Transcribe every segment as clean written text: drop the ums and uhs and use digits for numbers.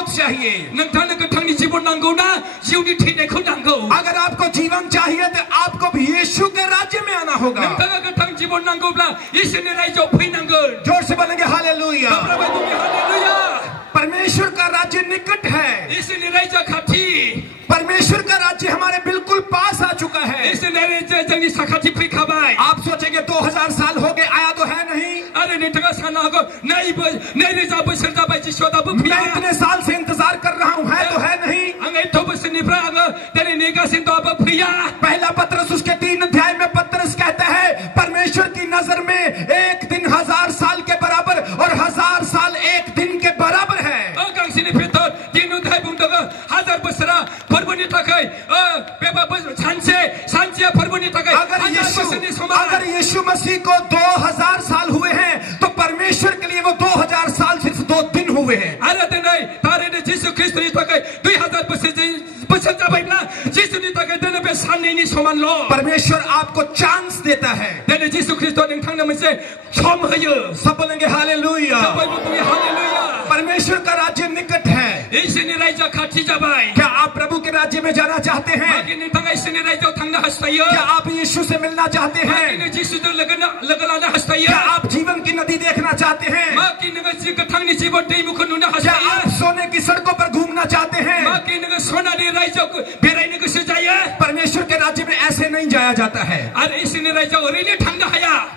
मौत चाहिए, अगर आपको जीवन चाहिए तो आपको भी यीशु के राज्य में आना होगा। जोर से बोलेंगे हालेलुया। परमेश्वर का राज्य निकट है, परमेश्वर का राज्य हमारे बिल्कुल पास आ चुका है। आप सोचेंगे 2000 साल हो गए, आया तो है नहीं। मैं इतने साल से इंतजार कर रहा हूँ, है तो है नहीं। पहला पतरस उसके 3 अध्याय में पतरस कहता है परमेश्वर की नजर में एक दिन 1000 साल के बराबर और 1000 साल एक दिन के बराबर है। अगर यीशु मसीह को 2000 साल हुए हैं तो परमेश्वर के लिए वो 2000 साल सिर्फ 2 दिन हुए हैं। परमेश्वर आपको चांस देता है। सब बोलेंगे हालेलुया। परमेश्वर का राज्य निकट है। क्या आप प्रभु के राज्य में जाना चाहते हैं? क्या आप यीशु से मिलना चाहते हैं? क्या आप जीवन की नदी देखना चाहते हैं? क्या आप सोने की सड़कों पर घूमना चाहते हैं? परमेश्वर के राज्य में ऐसे नहीं जाया जाता है।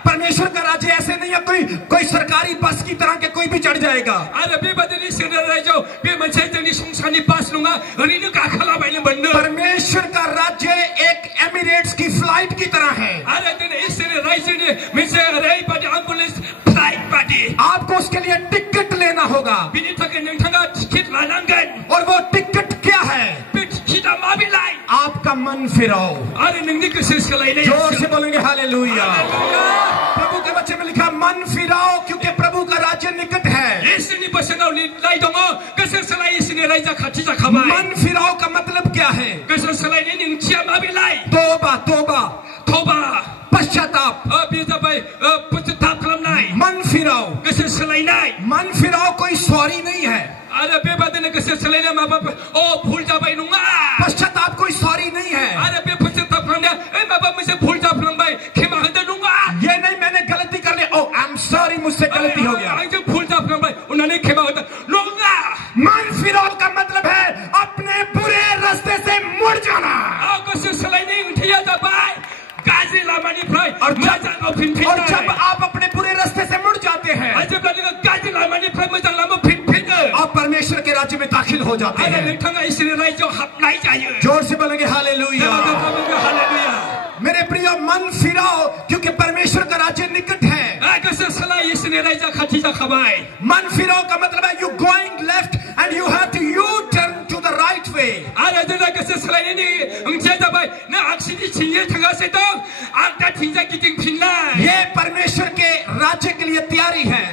परमेश्वर का राज्य ऐसे नहीं है कोई सरकारी बस की तरह के कोई भी चढ़ जाएगा। परमेश्वर का राज्य एक एमिरेट्स की फ्लाइट की तरह है। आपको उसके लिए टिकट लेना होगा और वो टिकट क्या है? आपका मन फिराओ। जोर से बोलेंगे हालेलुया। प्रभु के वचन में लिखा मन फिराओ क्योंकि प्रभु का राज्य निकट है। मन फिराओ का मतलब क्या है? तौबा तौबा तौबा पश्चाताप। मन फिराओ, मन फिराओ कोई सॉरी नहीं है। पश्चाताप कोई सॉरी नहीं है। ये नहीं मैंने गलती कर ली, ओह आई एम सॉरी मुझसे गलती हो गया। मन फिराओ का मतलब है अपने बुरे रास्ते से मुड़ जाना। और जब आप अपने बुरे रास्ते से मुड़ जाते हैं आप परमेश्वर के राज्य में दाखिल हो जाते हैं। जोर से बोलेंगे हालेलुया। मेरे प्रिय मन फिराओ क्योंकि परमेश्वर का राज्य निकट है। मन फिराओ का मतलब है you going left and you have to you turn to the right way. ये परमेश्वर के राज्य के लिए तैयारी है।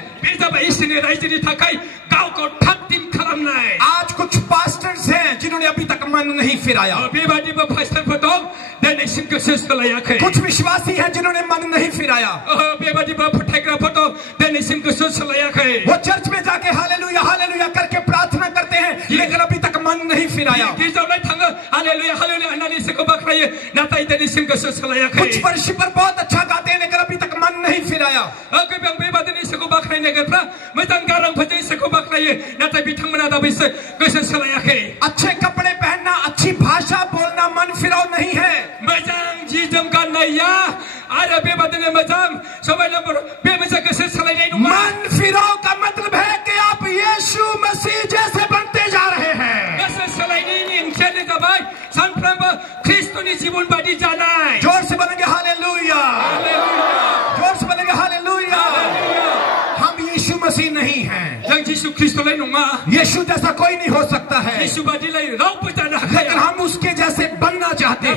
आज कुछ पास्टर्स हैं जिन्होंने अभी तक मन नहीं फिराया। कुछ विश्वासी हैं जिन्होंने मन नहीं फिराया। वो चर्च में जाके हालेलुया हालेलुया करके प्रार्थना करते हैं लेकिन अभी तक मन नहीं फिराया। कुछ वर्षी पर बहुत अच्छा गाते हैं लेकिन अभी तक मन नहीं फिराया। अच्छे कपड़े पहनना, अच्छी भाषा बोलना मन फिराव नहीं है। मन फिराव का मतलब है कि आप यीशु मसीह जैसे बनते जा रहे हैं। जोर से बोलेंगे हालेलुया। जोर से बोलेंगे हालेलुया। हम यीशु मसीह नहीं हैं। यीशु जैसा कोई नहीं हो सकता है लेकिन हम उसके जैसे बनना चाहते हैं।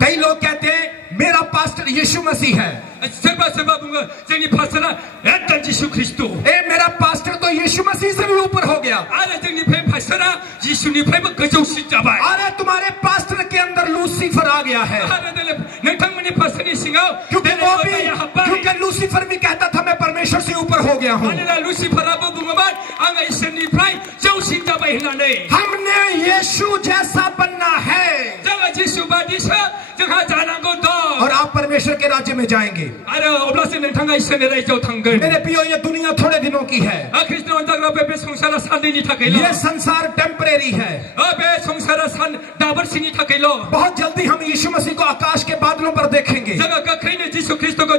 कई लोग कहते हैं मेरा पास्टर यीशु मसीह है। मेरा पास्टर तो यीशु मसीह से भी ऊपर हो गया। अरे तुम्हारे पास्टर के अंदर लूसीफर आ गया है। क्योंकि लूसीफर भी कहता था मैं परमेश्वर से ऊपर हो गया हूँ। हासिलनिफ्राय जौसिनजाबाय होननानै हमने यीशु जैसा बनना है जोङो जिसु बादिसो जोंहा जानांगौ दं और आप परमेश्वर के राज्य में जाएंगे आरो अब्लासो नोंथाङा इसोरनि रायजोआव थांगोन मेरे प्रियो ये दुनिया थोड़े दिनों की है कृष्ण अनजाग्रा बे संसारा सानदैनि थाखायल' ये संसार टेम्परेरी है बे संसारा सान दाबोरसेनि थाखायल' बहुत जल्दी हम यीशु मसीह को आकाश के बादलों पर देखेंगे जोङो गोख्रैनो जिसु ख्रिस्टखौ